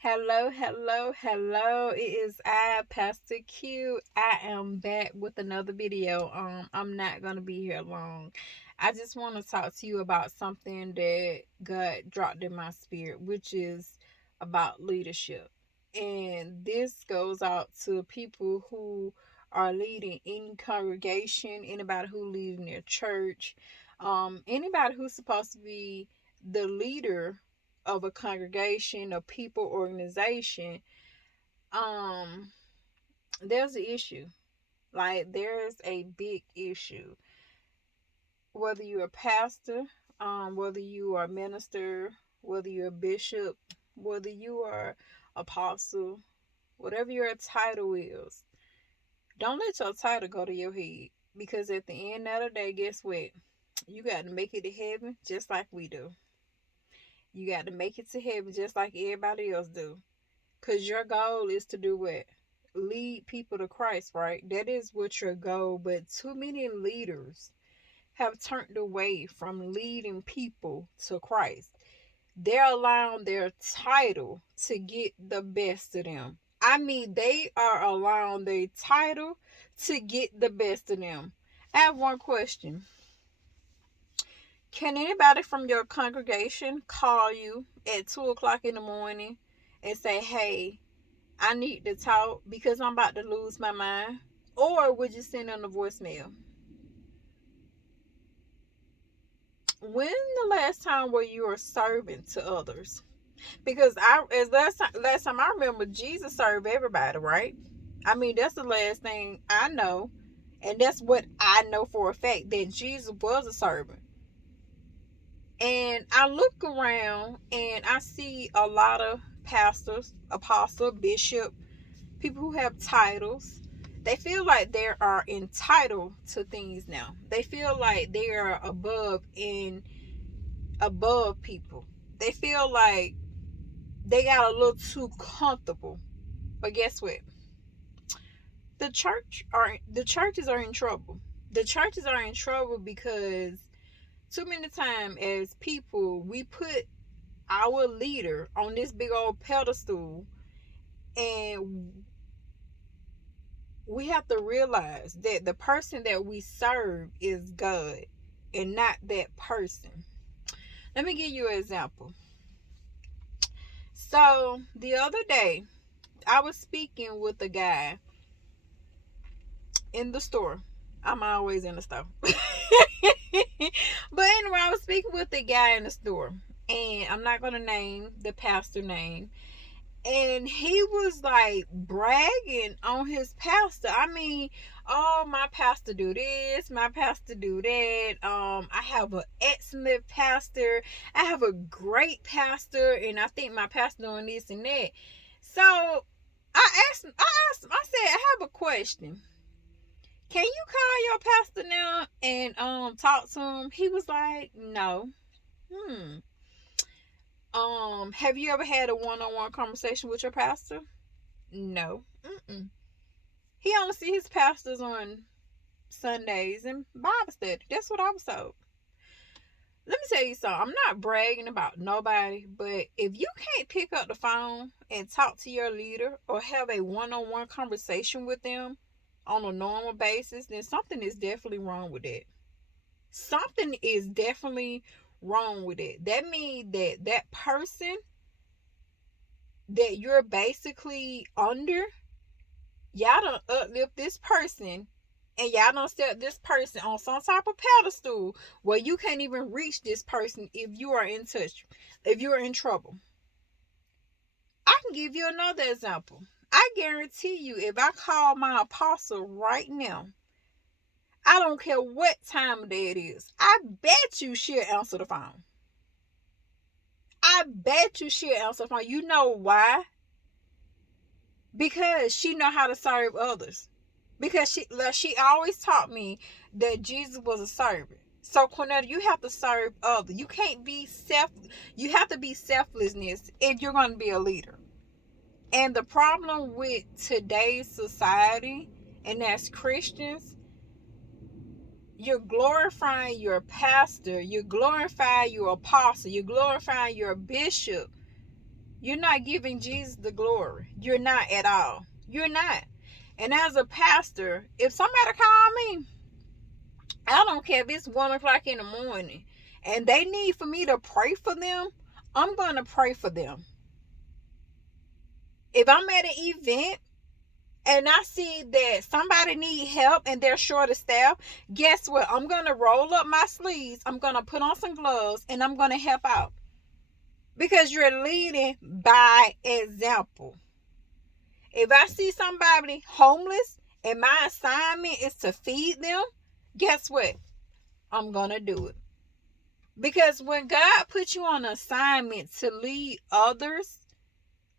Hello, hello, hello. It is I, Pastor Q. I am back with another video. I'm not gonna be here long. I just want to talk to you about something that God dropped in my spirit, which is about leadership. And this goes out to people who are leading any congregation, anybody who leads in their church, anybody who's supposed to be the leader of a congregation, a people, organization. um there's an issue. Like, there's a big issue, whether you're a pastor, whether you are a minister, whether you're a bishop, whether you are apostle, whatever your title is. Don't let your title go to your head, because at the end of the day, guess what? You got to make it to heaven just like we do. You got to make it to heaven just like everybody else do. Because your goal is to do what? Lead people to Christ, right? That is what your goal. But too many leaders have turned away from leading people to Christ. They're allowing their title to get the best of them. I mean, they are allowing their title to get the best of them. I have one question. Can anybody from your congregation call you at 2 o'clock in the morning and say, hey, I need to talk because I'm about to lose my mind? Or would you send them a voicemail? When the last time were you a servant to others? Because last time I remember, Jesus served everybody, right? I mean, that's the last thing I know. And that's what I know for a fact, that Jesus was a servant. And I look around and I see a lot of pastors, apostle, bishop, people who have titles. They feel like they are entitled to things now. They feel like they are above people. They feel like they got a little too comfortable. But guess what? The churches are in trouble. The churches are in trouble because too many times as people, we put our leader on this big old pedestal, and we have to realize that the person that we serve is God and not that person. Let me give you an example. So the other day, I was speaking with a guy in the store. I'm always in the store. But anyway, I was speaking with the guy in the store, and I'm not going to name the pastor name. And he was like bragging on his pastor. I mean, oh, my pastor do this, my pastor do that. I have an excellent pastor. I have a great pastor, and I think my pastor doing this and that. So I said, I have a question. Can you call your pastor now and talk to him? He was like, no. Hmm. Have you ever had a one-on-one conversation with your pastor? No. Mm-mm. He only see his pastors on Sundays and Bible study. That's what I was told. Let me tell you something. I'm not bragging about nobody, but if you can't pick up the phone and talk to your leader or have a one-on-one conversation with them on a normal basis, then something is definitely wrong with it. Something is definitely wrong with it. That means that person that you're basically under, y'all don't uplift this person, and y'all don't set this person on some type of pedestal where you can't even reach this person if you are in touch, if you're in trouble. I can give you another example. I guarantee you, if I call my apostle right now, I don't care what time of day it is, I bet you she'll answer the phone. I bet you she'll answer the phone. You know why? Because she know how to serve others. Because she always taught me that Jesus was a servant. So Cornetta, you have to serve others. You can't be you have to be selflessness if you're going to be a leader. And the problem with today's society, and as Christians, you're glorifying your pastor, you're glorifying your apostle, you're glorifying your bishop, You're not giving Jesus the glory. You're not at all. You're not. And as a pastor, if somebody call me, I don't care if it's 1 o'clock in the morning and they need for me to pray for them, I'm going to pray for them. If I'm at an event and I see that somebody need help and they're short of staff, guess what? I'm going to roll up my sleeves. I'm going to put on some gloves and I'm going to help out. Because you're leading by example. If I see somebody homeless and my assignment is to feed them, guess what? I'm going to do it. Because when God puts you on an assignment to lead others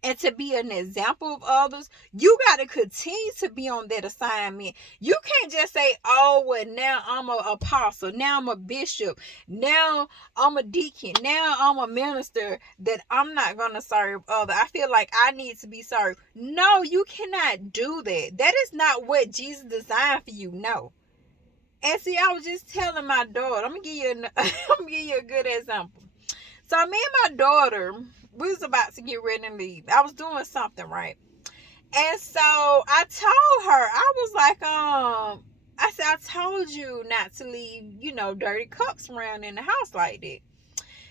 and to be an example of others, you got to continue to be on that assignment. You can't just say, oh, well, now I'm an apostle. Now I'm a bishop. Now I'm a deacon. Now I'm a minister, that I'm not going to serve others. I feel like I need to be served. No, you cannot do that. That is not what Jesus designed for you. No. And see, I was just telling my daughter, I'm gonna give you a good example. So me and my daughter, we was about to get ready to leave. I was doing something, right? And so I told her, I was like, I said, I told you not to leave, dirty cups around in the house like that.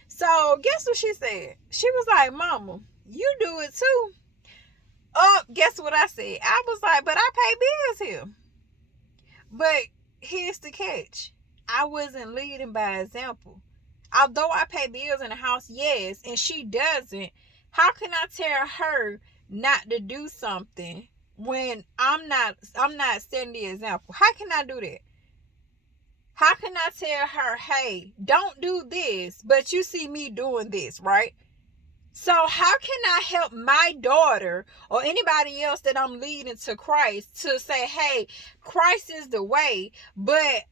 So guess what she said? She was like, Mama, you do it too. Oh, guess what I said? I was like, but I pay bills here. But here's the catch. I wasn't leading by example. Although I pay bills in the house, yes, and she doesn't, how can I tell her not to do something when I'm not setting the example? How can I do that? How can I tell her, hey, don't do this, but you see me doing this, right? So how can I help my daughter or anybody else that I'm leading to Christ to say, hey, Christ is the way, but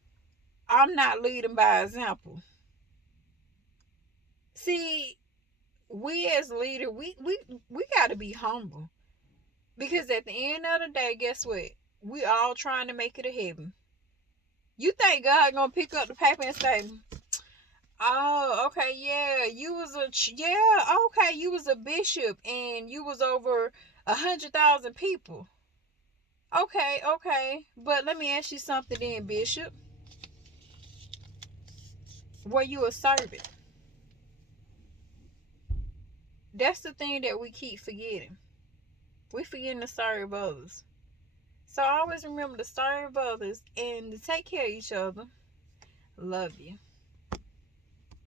I'm not leading by example? See, we as leaders, we got to be humble. Because at the end of the day, guess what? We all trying to make it to heaven. You think God going to pick up the paper and say, oh, okay, yeah, you was a bishop and you was over 100,000 people. Okay, but let me ask you something then, Bishop. Were you a servant? That's the thing that we keep forgetting. We forgetting to serve others. So always remember to serve others and to take care of each other. Love you.